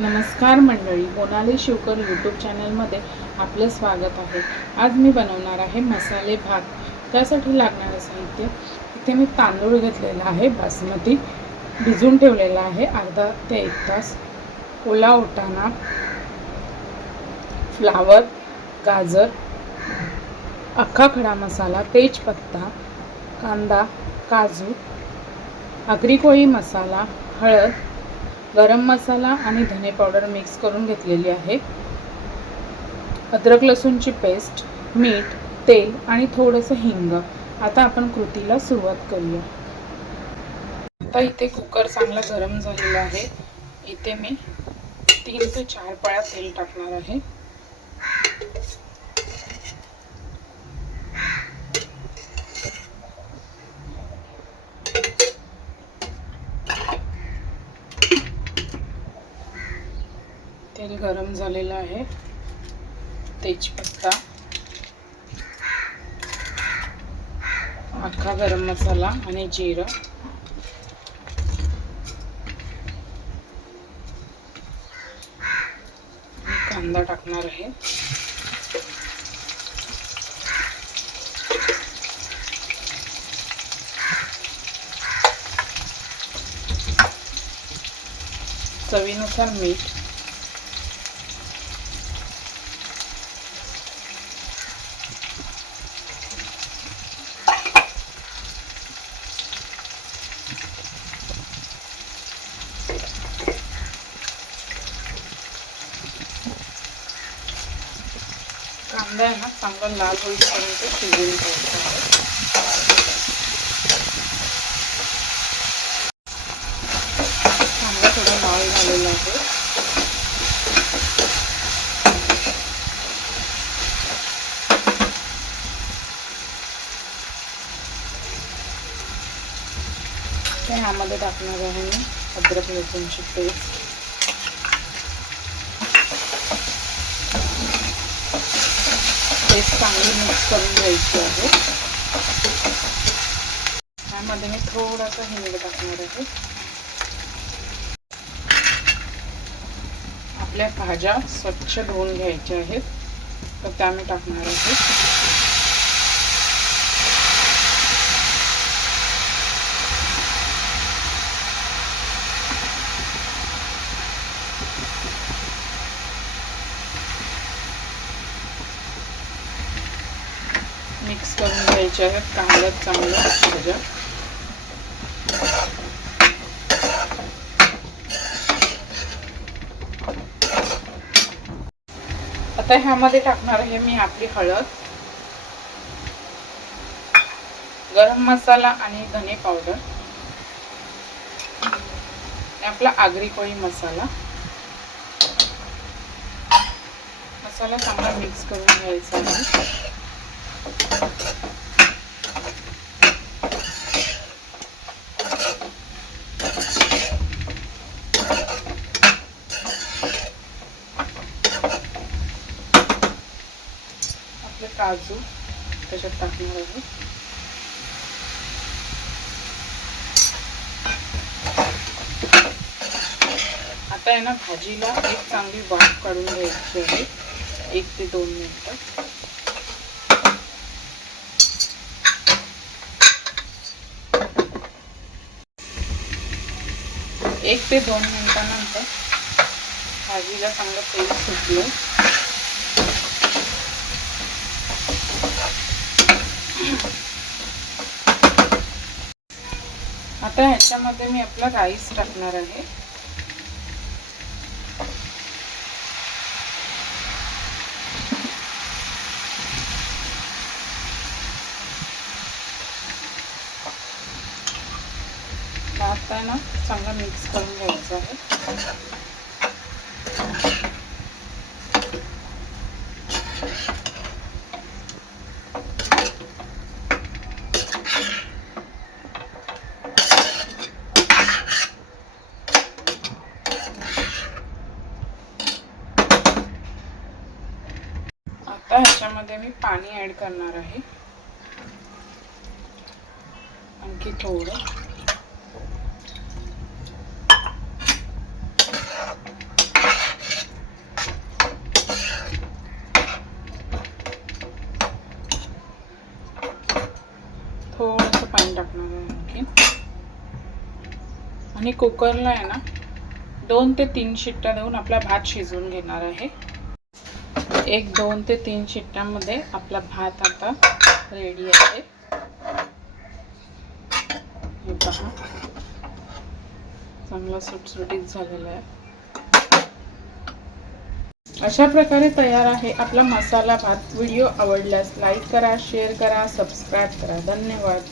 नमस्कार मंडळी मोनाली शिवकर यूट्यूब चॅनलमध्ये आपलं स्वागत आहे. आज मी बनवणार आहे मसाले भात. त्यासाठी लागणारं साहित्य इथे मी तांदूळ घेतलेला आहे बासमती भिजून ठेवलेला आहे अर्धा ते एक तास. ओला ओटाणा फ्लावर गाजर अख्खा खडा मसाला तेजपत्ता कांदा काजू आगरी कोळी मसाला हळद गरम मसाला आणि धने पावडर मिक्स करून घेतलेली आहे. अद्रक लसूणची पेस्ट मीठ तेल आणि थोडंसं हिंग. आता आपण कृतीला सुरुवात करूया. आता इथे कुकर चांगला गरम झालेला आहे. इथे मी तीन ते चार पळ्या तेल टाकणार आहे. गरम झालेलं आहे. तेजपत्ता. अख्खा गरम मसाला आणि जिरं. कांदा टाकणार आहे. चवीनुसार मीठ. कांदा आहे ना चांगला लाल होईपर्यंत शिजवून घ्यायचा कांदा थोडा लाल झालेला आहे. ते ह्यामध्ये टाकणार आहे मी अद्रक लसूणची पेस्ट. पेस्ट चांगली मिक्स करून घ्यायची आहे. त्यामध्ये मी थोडासा हिंग टाकणार आहे. आपल्या भाज्या स्वच्छ धुवून घ्यायच्या आहेत. तर त्या मी टाकणार आहे. मिक्स आहेत कांदा चांगलं भाज्या आता ह्यामध्ये टाकणार आहे मी आपली हळद. गरम मसाला आणि धने पावडर. आपला आगरी कोळी मसाला. मसाला चांगला मिक्स करून घ्यायचा आहे आपले काजू त्याच्यात टाकणार आहे. आता आहे ना भाजीला एक चांगली वाफ काढून घ्यायची आहे. एक ते दोन मिनिटं. एक ते दोन मिनिटानंतर भाजीला चांगलं तेल सुटलं. आता ह्याच्यामध्ये मी आपला राईस टाकणार आहे. आता ना चांगला मिक्स करून घ्यायचं आहे. ह्याच्यामध्ये मी पाणी ॲड करणार आहे. आणखी थोडं. थोडंसं पाणी टाकणार आहे आणखी. आणि कुकरला आहे ना दोन ते तीन शिट्ट्या देऊन आपला भात शिजवून घेणार आहे. एक दोन ते तीन शिट्ट्यांमध्ये आपला भात आता रेडी आहे. हे पहा. चांगला सुटसुटीत झालेला आहे. अशा प्रकारे तयार आहे आपला मसाला भात. व्हिडिओ आवडल्यास लाईक करा शेअर करा सबस्क्राईब करा. धन्यवाद.